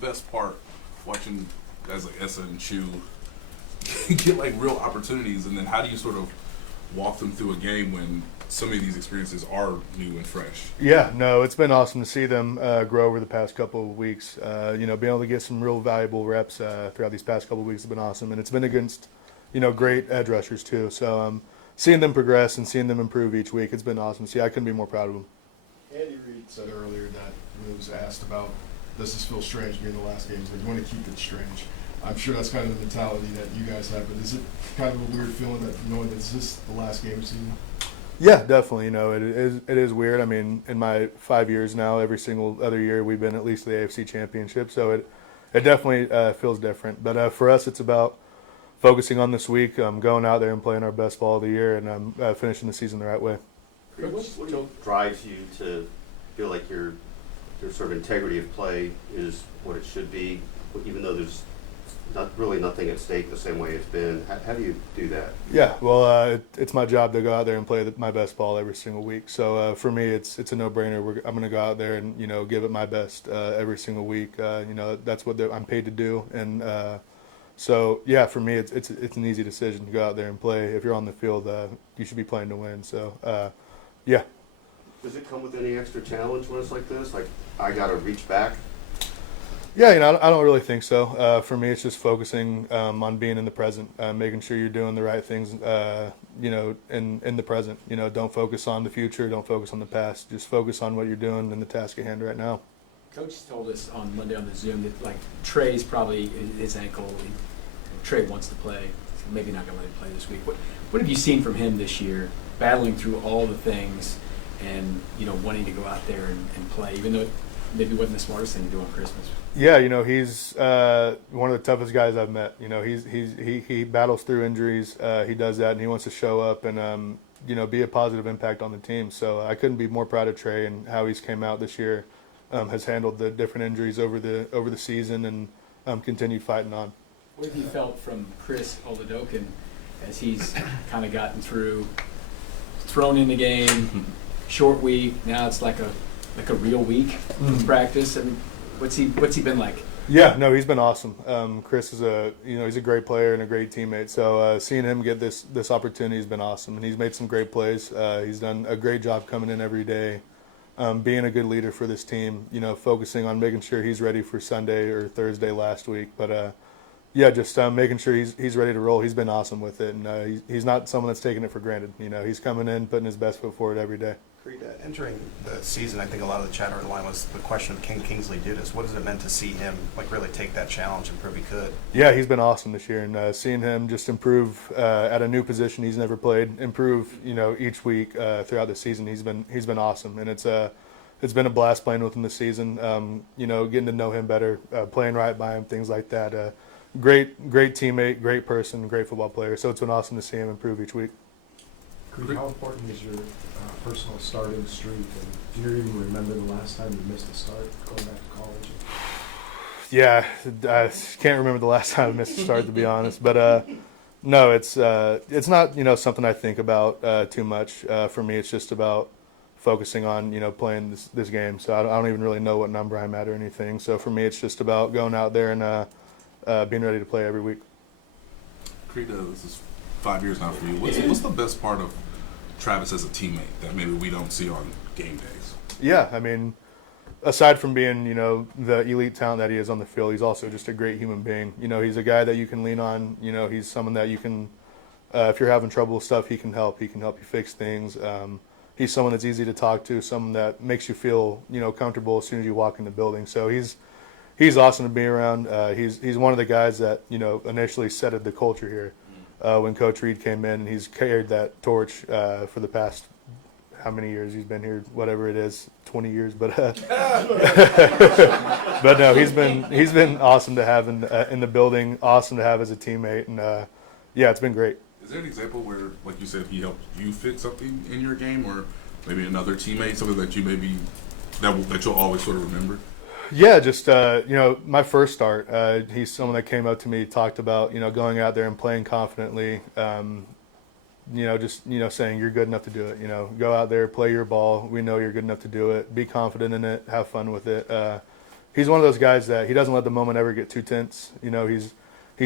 best part watching guys like Essa and Chu get like real opportunities, and then how do you sort of walk them through a game when some of these experiences are new and fresh? Yeah, no, it's been awesome to see them grow over the past couple of weeks. Being able to get some real valuable reps throughout these past couple of weeks has been awesome, and it's been against, great edge rushers too. So seeing them progress and seeing them improve each week, it's been awesome to see. I couldn't be more proud of them. Andy Reid said earlier that when he was asked about, does this feel strange being the last game, he's like, you want to keep it strange. I'm sure that's kind of the mentality that you guys have, but is it kind of a weird feeling that knowing that this is the last game of the season? Yeah, definitely. It is weird. I mean, in my 5 years now, every single other year we've been at least to the AFC Championship, so it definitely feels different. But for us, it's about focusing on this week, going out there and playing our best ball of the year, and finishing the season the right way. What drives you to feel like your sort of integrity of play is what it should be, even though there's really nothing at stake the same way it's been? How do you do that? Yeah, well, it's my job to go out there and play my best ball every single week. So for me, it's a no-brainer. I'm going to go out there and give it my best every single week. That's what I'm paid to do, and so yeah, for me, it's an easy decision to go out there and play. If you're on the field, you should be playing to win. So yeah. Does it come with any extra challenge when it's like this? Like, I got to reach back? Yeah, I don't really think so. For me, it's just focusing on being in the present, making sure you're doing the right things, in the present. Don't focus on the future, don't focus on the past. Just focus on what you're doing and the task at hand right now. Coach told us on Monday on the Zoom that Trey's probably his ankle. Trey wants to play, so maybe not going to let him play this week. What have you seen from him this year, battling through all the things, and wanting to go out there and play, even though it maybe wasn't the smartest thing to do on Christmas? Yeah, he's one of the toughest guys I've met. He battles through injuries. He does that, and he wants to show up and be a positive impact on the team. So I couldn't be more proud of Trey and how he's came out this year. Has handled the different injuries over the season and continued fighting on. What have you felt from Chris Oladokin as he's kind of gotten through, thrown in the game, short week? Now it's like a real week of practice. And what's he been like? Yeah, no, he's been awesome. Chris is he's a great player and a great teammate. So seeing him get this opportunity has been awesome, and he's made some great plays. He's done a great job coming in every day, being a good leader for this team. Focusing on making sure he's ready for Sunday or Thursday last week. But just making sure he's ready to roll. He's been awesome with it, and he's not someone that's taking it for granted. He's coming in, putting his best foot forward every day. Creed, entering the season, I think a lot of the chatter line was the question of can Kingsley do this? What has it meant to see him really take that challenge and prove he could? Yeah, he's been awesome this year, and seeing him just improve at a new position he's never played, improve each week throughout the season. He's been awesome, and it's been a blast playing with him this season. Getting to know him better, playing right by him, things like that. Great teammate, great person, great football player. So it's been awesome to see him improve each week. Creed, how important is your personal starting streak? And do you even remember the last time you missed a start going back to college? Yeah, I can't remember the last time I missed a start, to be honest. But no, it's not something I think about too much. For me, it's just about focusing on playing this game. So I don't even really know what number I'm at or anything. So for me, it's just about going out there and being ready to play every week. Creed, this is 5 years now for you. What's the best part of Travis as a teammate that maybe we don't see on game days? Yeah, I mean, aside from being, the elite talent that he is on the field, he's also just a great human being. He's a guy that you can lean on. He's someone that you can, if you're having trouble with stuff, he can help. He can help you fix things. He's someone that's easy to talk to, someone that makes you feel, comfortable as soon as you walk in the building. So he's awesome to be around. He's one of the guys that, initially set the culture here. When Coach Reid came in, and he's carried that torch for the past how many years he's been here, whatever it is, 20 years. But but no, he's been awesome to have in the building, awesome to have as a teammate, and it's been great. Is there an example where, like you said, he helped you fix something in your game, or maybe another teammate, something that you maybe that you'll always sort of remember? Yeah, just my first start. He's someone that came up to me, talked about going out there and playing confidently. Saying you're good enough to do it. Go out there, play your ball. We know you're good enough to do it. Be confident in it. Have fun with it. he's one of those guys that he doesn't let the moment ever get too tense. You know, he's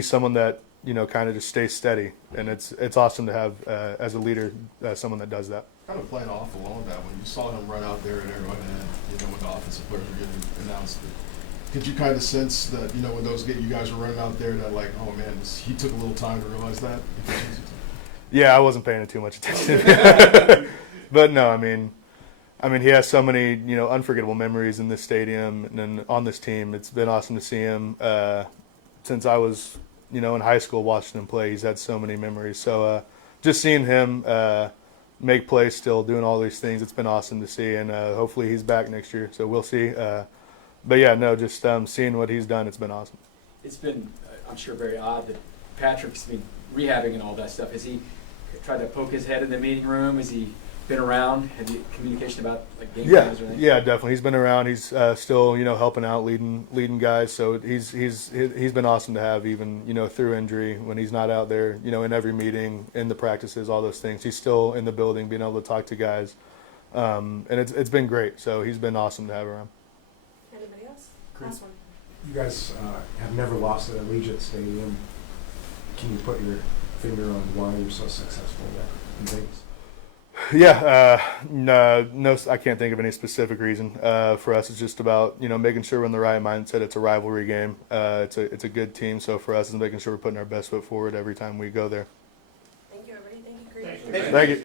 someone that, you know, kind of just stays steady, and it's awesome to have as a leader someone that does that. Kind of playing off along that when you saw him run out there and everyone had, you know, when the offensive players were getting announced. Could you kind of sense that, you know, when you guys were running out there, that like, oh man, he took a little time to realize that? Yeah, I wasn't paying too much attention, but no, I mean, he has so many, you know, unforgettable memories in this stadium and then on this team. It's been awesome to see him since I was, you know, in high school watching him play. He's had so many memories. So just seeing him make plays still, doing all these things, it's been awesome to see. And hopefully he's back next year. So we'll see. But yeah, no, just seeing what he's done, it's been awesome. It's been, I'm sure, very odd that Patrick's been rehabbing and all that stuff. Has he tried to poke his head in the meeting room? Has he been around? Have you communication about like game plans or anything? Yeah, definitely. He's been around. He's still, you know, helping out, leading guys. So he's been awesome to have, even, you know, through injury, when he's not out there, you know, in every meeting, in the practices, all those things. He's still in the building, being able to talk to guys, and it's been great. So he's been awesome to have around. Anybody else? Chris. Last one. You guys have never lost at Allegiant Stadium. Can you put your finger on why you're so successful there in Vegas? Yeah, no, I can't think of any specific reason. For us, it's just about, you know, making sure we're in the right mindset. It's a rivalry game. It's a good team. So for us, it's making sure we're putting our best foot forward every time we go there. Thank you, everybody. Thank you, Creed. Thank you.